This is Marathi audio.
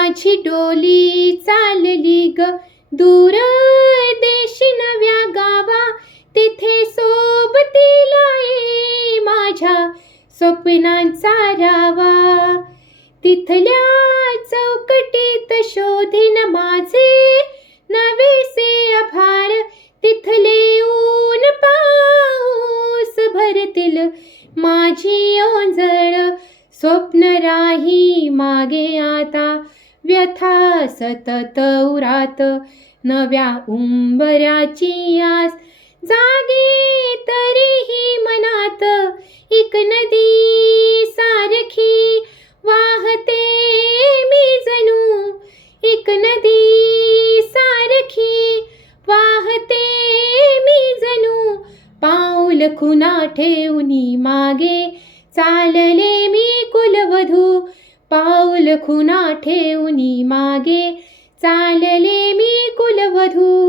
माझी डोली चालली ग दूर देशी नव्या गावा, तिथे सोबतीला ये माझ्या स्वप्नांचा रावा. तिथल्या चौकटीत शोधीन माझे नवेसे आभाळ, तिथले ऊन पाऊस भरतील माझी ओंजळ. स्वप्न राही मागे आता, व्यथा सतत उरात, नव्या उंबऱ्याची आस जागे तरीही मनात. एक नदी सारखी वाहते मी जणू, एक नदी सारखी वाहते मी जणू. पाऊल खुना ठेवूनी मागे चालले मी कुलवधू, पाऊल खुना ठेवूनी मागे चालले मी कुलवधू.